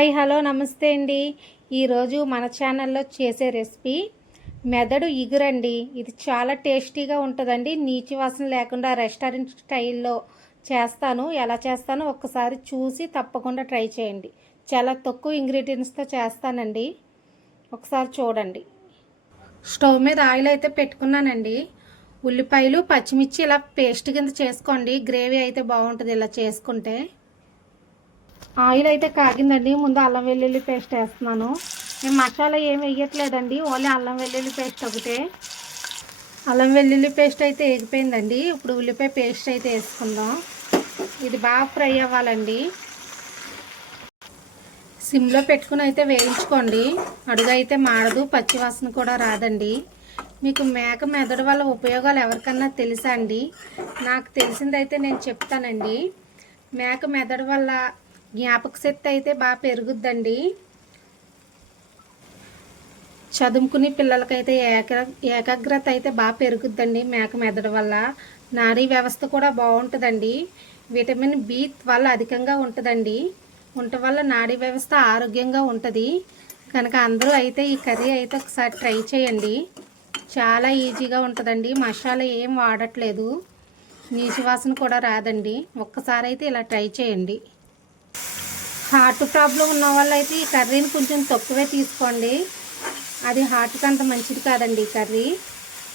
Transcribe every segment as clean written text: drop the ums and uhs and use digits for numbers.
Hi hello నమస్తే అండి. ఈరోజు మన ఛానల్లో చేసే రెసిపీ మెదడు ఇగురండి. ఇది చాలా టేస్టీగా ఉంటుందండి. నీచు వాసన లేకుండా రెస్టారెంట్ స్టైల్లో చేస్తాను. ఎలా చేస్తానో ఒక్కసారి చూసి తప్పకుండా ట్రై చేయండి. చాలా తక్కువ ఇంగ్రీడియంట్స్తో చేస్తానండి. ఒకసారి చూడండి. స్టవ్ మీద ఆయిల్ అయితే పెట్టుకున్నానండి. ఉల్లిపాయలు పచ్చిమిర్చి ఇలా పేస్ట్ కింద చేసుకోండి. గ్రేవీ అయితే బాగుంటుంది ఇలా చేసుకుంటే. ఆయిల్ అయితే కాగిందండి. ముందు అల్లం వెల్లుల్లి పేస్ట్ వేస్తున్నాను. నేను మసాలా ఏమి వేయట్లేదండి, ఓన్లీ అల్లం వెల్లుల్లి పేస్ట్ ఒకటే. అల్లం వెల్లుల్లి పేస్ట్ అయితే వేగిపోయిందండి. ఇప్పుడు ఉల్లిపాయ పేస్ట్ అయితే వేసుకుందాం. ఇది బాగా ఫ్రై అవ్వాలండి. సిమ్లో పెట్టుకుని అయితే వేయించుకోండి. అడుగు అయితే మాడదు, పచ్చివాసన కూడా రాదండి. మీకు మేక మెదడు వల్ల ఉపయోగాలు ఎవరికన్నా తెలుసా అండి? నాకు తెలిసిందైతే నేను చెప్తానండి. మేక మెదడు వల్ల జ్ఞాపక శక్తి అయితే బాగా పెరుగుద్దండి. చదువుకునే పిల్లలకైతే ఏకాగ్రత అయితే బాగా పెరుగుద్దండి మేక మెదడు వల్ల. నాడీ వ్యవస్థ కూడా బాగుంటుందండి. విటమిన్ B12 అధికంగా ఉంటుందండి. ఉండటం వల్ల నాడీ వ్యవస్థ ఆరోగ్యంగా ఉంటుంది. కనుక అందరూ అయితే ఈ కర్రీ అయితే ఒకసారి ట్రై చేయండి. చాలా ఈజీగా ఉంటుందండి. మసాలా ఏం వాడట్లేదు, నీచు వాసన కూడా రాదండి. ఒక్కసారి అయితే ఇలా ట్రై చేయండి. హార్ట్ ప్రాబ్లం ఉన్న వాళ్ళు అయితే ఈ కర్రీని కొంచెం తక్కువే తీసుకోండి. అది హార్ట్కి అంత మంచిది కాదండి. ఈ కర్రీ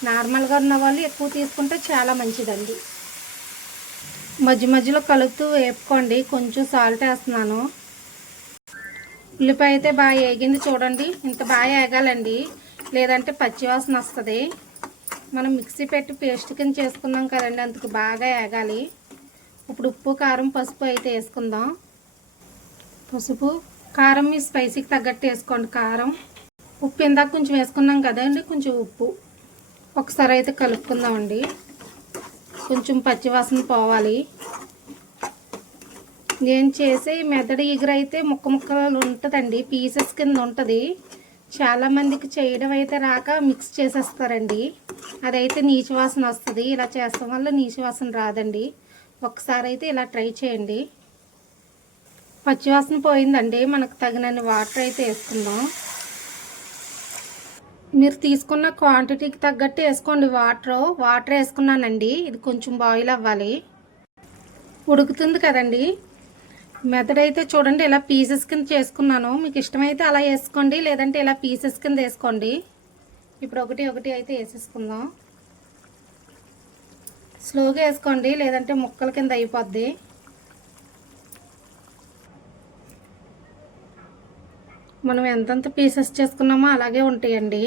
నార్మల్గా ఉన్న వాళ్ళు ఎక్కువ తీసుకుంటే చాలా మంచిదండి. మధ్య మధ్యలో కలుపుతూ వేపుకోండి. కొంచెం సాల్ట్ వేస్తున్నాను. ఉల్లిపాయ అయితే బాగా వేగింది చూడండి. ఇంత బాగా వేగాలండి, లేదంటే పచ్చివాసన వస్తుంది. మనం మిక్సీ పెట్టి పేస్ట్ కింద చేసుకున్నాం కదండి, అందుకు బాగా వేగాలి. ఇప్పుడు ఉప్పు కారం పసుపు అయితే వేసుకుందాం. పసుపు కారం మీ స్పైసీకి తగ్గట్టు వేసుకోండి. కారం ఉప్పు ఇందాక కొంచెం వేసుకున్నాం కదండి, కొంచెం ఉప్పు. ఒకసారి అయితే కలుపుకుందామండి. కొంచెం పచ్చివాసన పోవాలి. నేను చేసే మెదడు ఇగురు అయితే ముక్క ముక్కలు ఉంటుందండి, పీసెస్ కింద ఉంటుంది. చాలామందికి చేయడం అయితే రాక మిక్స్ చేసేస్తారండి. అదైతే నీచు వాసన వస్తుంది. ఇలా చేస్తాం వల్ల నీచు వాసన రాదండి. ఒకసారి అయితే ఇలా ట్రై చేయండి. పచ్చివాసన పోయిందండి. మనకు తగినన్ని వాటర్ అయితే వేసుకుందాం. మీరు తీసుకున్న క్వాంటిటీకి తగ్గట్టు వేసుకోండి. వాటర్ వేసుకున్నానండి. ఇది కొంచెం బాయిల్ అవ్వాలి. ఉడుకుతుంది కదండి. మెదడైతే చూడండి ఇలా పీసెస్ కింద చేసుకున్నాను. మీకు ఇష్టమైతే అలా వేసుకోండి, లేదంటే ఇలా పీసెస్ కింద వేసుకోండి. ఇప్పుడు ఒకటి ఒకటి అయితే వేసేసుకుందాం. స్లోగా వేసుకోండి, లేదంటే ముక్కల కింద అయిపోద్ది. మనం ఎంతంత పీసెస్ చేసుకున్నామో అలాగే ఉంటాయండి.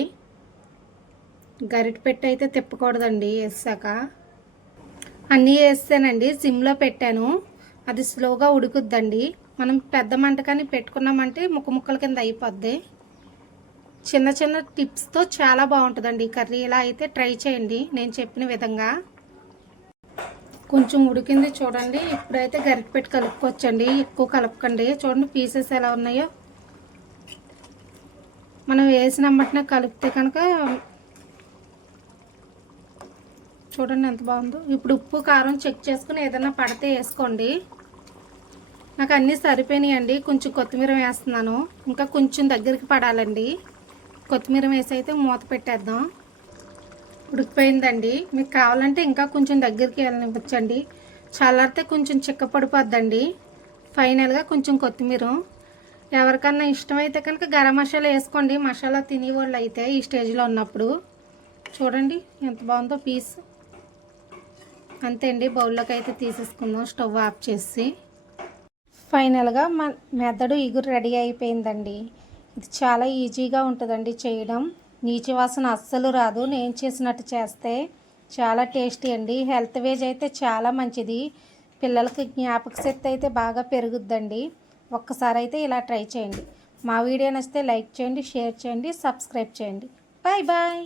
గరిటె పెట్టి అయితే తిప్పకూడదండి. వేసాక అన్నీ వేస్తానండి. సిమ్లో పెట్టాను, అది స్లోగా ఉడుకుద్దండి. మనం పెద్ద మంట కానీ పెట్టుకున్నామంటే ముక్క ముక్కల కింద అయిపోద్ది. చిన్న చిన్న టిప్స్తో చాలా బాగుంటుందండి ఈ కర్రీ. ఇలా అయితే ట్రై చేయండి నేను చెప్పిన విధంగా. కొంచెం ఉడికింది చూడండి. ఇప్పుడైతే గరిటె పెట్టి కలుపుకోవచ్చండి. ఎక్కువ కలపకండి. చూడండి పీసెస్ ఎలా ఉన్నాయో. మనం వేసిన వెంటనే కలిపితే కనుక చూడండి ఎంత బాగుందో. ఇప్పుడు ఉప్పు కారం చెక్ చేసుకుని ఏదైనా పడితే వేసుకోండి. నాకు అన్నీ సరిపోయినాయండి. కొంచెం కొత్తిమీర వేస్తున్నాను. ఇంకా కొంచెం దగ్గరికి పడాలండి. కొత్తిమీర వేసి అయితే మూత పెట్టేద్దాం. ఉడికిపోయిందండి. మీకు కావాలంటే ఇంకా కొంచెం దగ్గరికి వెళ్ళనివ్వచ్చండి. చల్లారితే కొంచెం చిక్క పడిపోద్దండి. ఫైనల్గా కొంచెం కొత్తిమీర. ఎవరికన్నా ఇష్టమైతే కనుక గరం మసాలా వేసుకోండి. మసాలా తినేవాళ్ళు అయితే ఈ స్టేజ్లో ఉన్నప్పుడు. చూడండి ఎంత బాగుందో పీస్. అంతే అండి. బౌల్లోకి అయితే తీసేసుకుందాం స్టవ్ ఆఫ్ చేసి. ఫైనల్గా మెదడు ఇగురు రెడీ అయిపోయిందండి. ఇది చాలా ఈజీగా ఉంటుందండి చేయడం. నీచు వాసన అస్సలు రాదు. నేను చేసినట్టు చేస్తే చాలా టేస్టీ అండి. హెల్త్ వేజ్ అయితే చాలా మంచిది. పిల్లలకి జ్ఞాపక శక్తి అయితే బాగా పెరుగుద్దండి. ఒక్కసారి అయితే ఇలా ట్రై చేయండి. మా వీడియో నచ్చితే లైక్ చేయండి, షేర్ చేయండి, సబ్స్క్రైబ్ చేయండి. Bye bye.